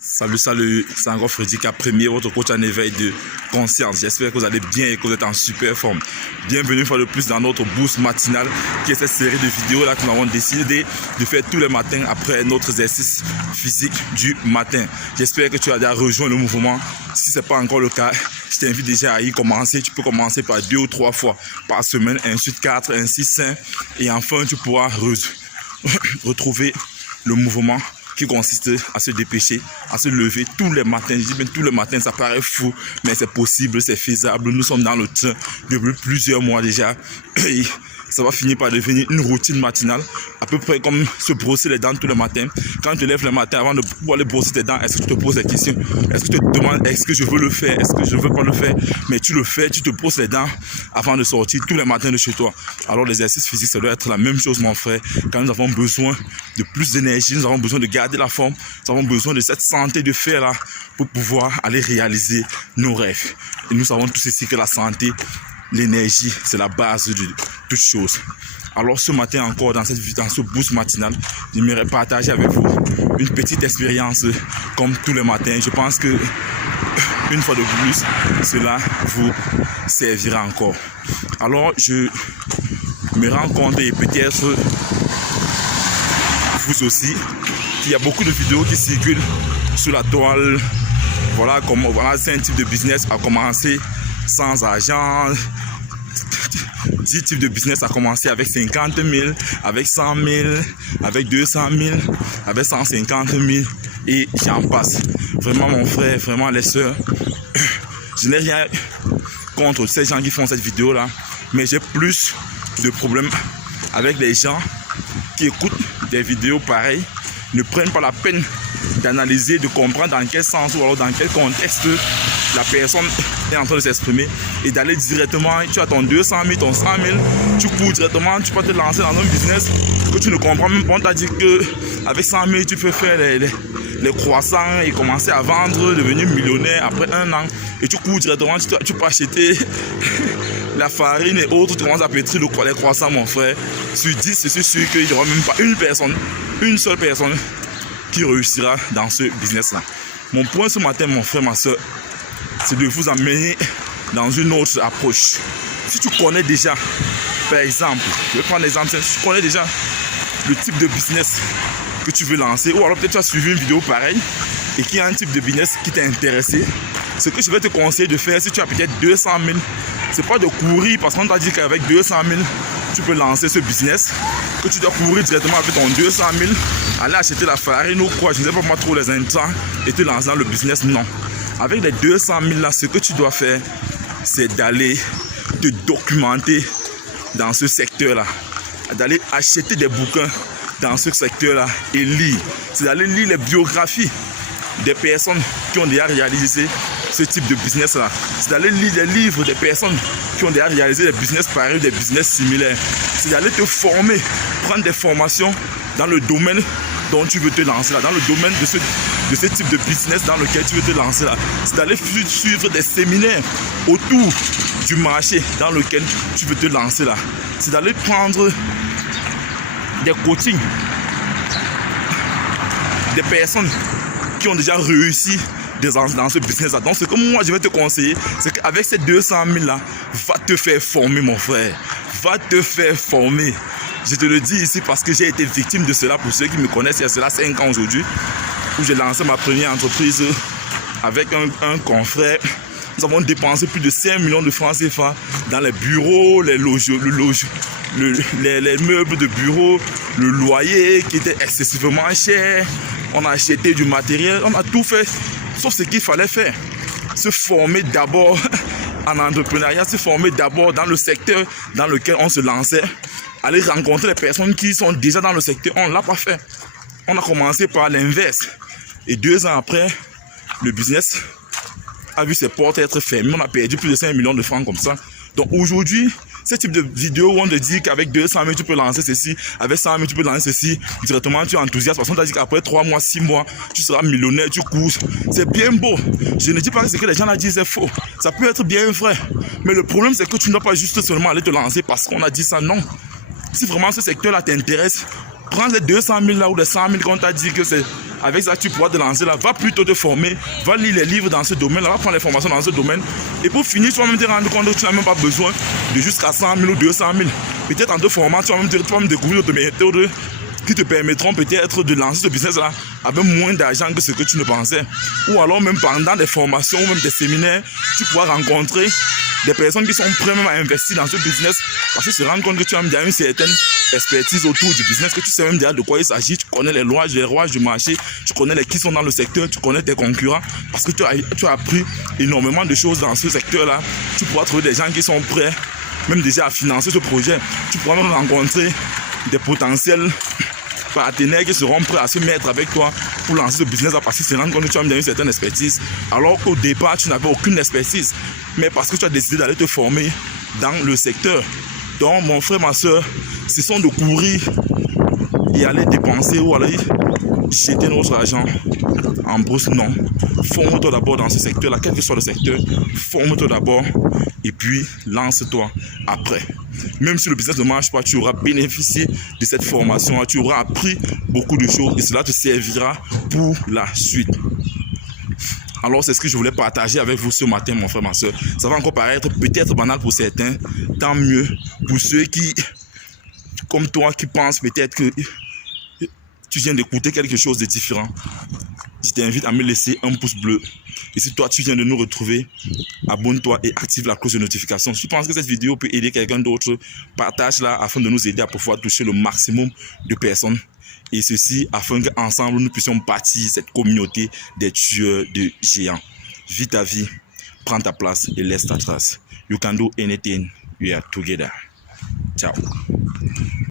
Salut, salut, c'est encore Freddy K, premier, votre coach en éveil de conscience. J'espère que vous allez bien et que vous êtes en super forme. Bienvenue une fois de plus dans notre boost matinale, qui est cette série de vidéos là que nous avons décidé de faire tous les matins après notre exercice physique du matin. J'espère que tu as déjà rejoint le mouvement. Si ce n'est pas encore le cas, je t'invite déjà à y commencer. Tu peux commencer par 2 ou 3 fois par semaine, ensuite 4, ainsi 5. Et enfin, tu pourras retrouver le mouvement qui consiste à se dépêcher, à se lever tous les matins. Je dis bien tous les matins, ça paraît fou, mais c'est possible, c'est faisable. Nous sommes dans le train depuis plusieurs mois déjà. Et ça va finir par devenir une routine matinale, à peu près comme se brosser les dents tous les matins. Quand tu te lèves le matin, avant de pouvoir aller brosser tes dents, est-ce que tu te poses la question? Est-ce que tu te demandes, est-ce que je veux le faire? Est-ce que je ne veux pas le faire? Mais tu le fais, tu te brosses les dents avant de sortir tous les matins de chez toi. Alors l'exercice physique, ça doit être la même chose, mon frère. Quand nous avons besoin de plus d'énergie, nous avons besoin de garder la forme, nous avons besoin de cette santé de fer là pour pouvoir aller réaliser nos rêves. Et nous savons tous ici que la santé, l'énergie, c'est la base de toute chose. Alors ce matin encore, dans ce boost matinal, j'aimerais partager avec vous une petite expérience comme tous les matins. Je pense que une fois de plus, cela vous servira encore. Alors je me rends compte, et peut-être vous aussi, qu'il y a beaucoup de vidéos qui circulent sur la toile. Voilà, c'est un type de business à commencer sans argent. 10 types de business à commencer avec 50 000, avec 100 000, avec 200 000, avec 150 000 et j'en passe. Vraiment mon frère, vraiment les sœurs, je n'ai rien contre ces gens qui font cette vidéo là, mais j'ai plus de problèmes avec les gens qui écoutent des vidéos pareilles, ne prennent pas la peine d'analyser, de comprendre dans quel sens ou alors dans quel contexte la personne est en train de s'exprimer et d'aller directement, tu as ton 200 000, ton 100 000, tu cours directement, tu peux te lancer dans un business que tu ne comprends même pas. On t'a dit qu'avec 100 000, tu peux faire les croissants et commencer à vendre, devenir millionnaire après 1 an. Et tu cours directement, tu peux acheter la farine et autres, tu commences à pétrir les croissants, mon frère. Sur 10, je suis sûr qu'il n'y aura même pas une seule personne qui réussira dans ce business-là. Mon point ce matin, mon frère, ma soeur, c'est de vous amener dans une autre approche. Si tu connais déjà, par exemple, je vais prendre l'exemple, si tu connais déjà le type de business que tu veux lancer, ou alors peut-être tu as suivi une vidéo pareille et qu'il y a un type de business qui t'a intéressé, ce que je vais te conseiller de faire, si tu as peut-être 200 000, c'est pas de courir parce qu'on t'a dit qu'avec 200 000, tu peux lancer ce business, que tu dois courir directement avec ton 200 000, aller acheter la farine ou quoi, je ne sais pas moi trop les intrants et te lancer dans le business, non. Avec les 200 000 là, ce que tu dois faire, c'est d'aller te documenter dans ce secteur-là, d'aller acheter des bouquins dans ce secteur-là et lire. C'est d'aller lire les biographies des personnes qui ont déjà réalisé ce type de business-là. C'est d'aller lire les livres des personnes qui ont déjà réalisé des business pareils, des business similaires. C'est d'aller te former, prendre des formations dans le domaine dont tu veux te lancer là, dans le domaine de ce type de business dans lequel tu veux te lancer là. C'est d'aller suivre des séminaires autour du marché dans lequel tu veux te lancer là. C'est d'aller prendre des coachings des personnes qui ont déjà réussi dans ce business là. Donc ce que moi je vais te conseiller, c'est qu'avec ces 200 000 là, va te faire former, mon frère. Va te faire former. Je te le dis ici parce que j'ai été victime de cela. Pour ceux qui me connaissent, il y a cela 5 ans aujourd'hui, où j'ai lancé ma première entreprise avec un confrère. Nous avons dépensé plus de 5 millions de francs CFA dans les bureaux, les meubles de bureau, le loyer qui était excessivement cher. On a acheté du matériel, on a tout fait, sauf ce qu'il fallait faire. Se former d'abord en entrepreneuriat, se former d'abord dans le secteur dans lequel on se lançait. Aller rencontrer les personnes qui sont déjà dans le secteur, on ne l'a pas fait. On a commencé par l'inverse. Et 2 ans après, le business a vu ses portes être fermées. On a perdu plus de 5 millions de francs comme ça. Donc aujourd'hui, ce type de vidéo où on te dit qu'avec 200 000 tu peux lancer ceci, avec 100 000 tu peux lancer ceci, directement tu es enthousiaste parce qu'on t'a dit qu'après 3 mois, 6 mois, tu seras millionnaire, tu cours. C'est bien beau. Je ne dis pas que ce que les gens disent c'est faux. Ça peut être bien vrai. Mais le problème c'est que tu ne dois pas juste seulement aller te lancer parce qu'on a dit ça, non. Si vraiment ce secteur-là t'intéresse, prends les 200 000 là ou les 100 000 qu'on t'a dit que avec ça tu pourras te lancer là. Va plutôt te former, va lire les livres dans ce domaine là, va prendre les formations dans ce domaine. Et pour finir, tu vas même te rendre compte que tu n'as même pas besoin de jusqu'à 100 000 ou 200 000. Peut-être en te formant, tu vas même découvrir d'autres méthodes qui te permettront peut-être de lancer ce business-là avec moins d'argent que ce que tu ne pensais. Ou alors même pendant des formations ou même des séminaires, tu pourras rencontrer des personnes qui sont prêtes même à investir dans ce business parce que tu te rends compte que tu as déjà une certaine expertise autour du business, que tu sais même déjà de quoi il s'agit, tu connais les rouages du marché, tu connais les qui sont dans le secteur, tu connais tes concurrents parce que tu as appris énormément de choses dans ce secteur-là. Tu pourras trouver des gens qui sont prêts même déjà à financer ce projet. Tu pourras même rencontrer des potentiels partenaires qui seront prêts à se mettre avec toi pour lancer ce business parce que c'est rendre compte que tu as une certaine expertise alors qu'au départ tu n'avais aucune expertise, mais parce que tu as décidé d'aller te former dans le secteur. Donc mon frère, ma soeur, ce sont de courir et aller dépenser ou aller jeter notre argent en bourse, non. Forme-toi d'abord dans ce secteur là, quel que soit le secteur, forme-toi d'abord et puis lance-toi après. Même si le business ne marche pas, tu auras bénéficié de cette formation, tu auras appris beaucoup de choses et cela te servira pour la suite. Alors c'est ce que je voulais partager avec vous ce matin, mon frère, ma soeur. Ça va encore paraître peut-être banal pour certains, tant mieux pour ceux qui, comme toi, qui pensent peut-être que tu viens d'écouter quelque chose de différent. Je t'invite à me laisser un pouce bleu. Et si toi tu viens de nous retrouver, abonne-toi et active la cloche de notification. Si tu penses que cette vidéo peut aider quelqu'un d'autre, partage-la afin de nous aider à pouvoir toucher le maximum de personnes. Et ceci afin qu'ensemble nous puissions bâtir cette communauté des tueurs de géants. Vis ta vie, prends ta place et laisse ta trace. You can do anything, we are together. Ciao.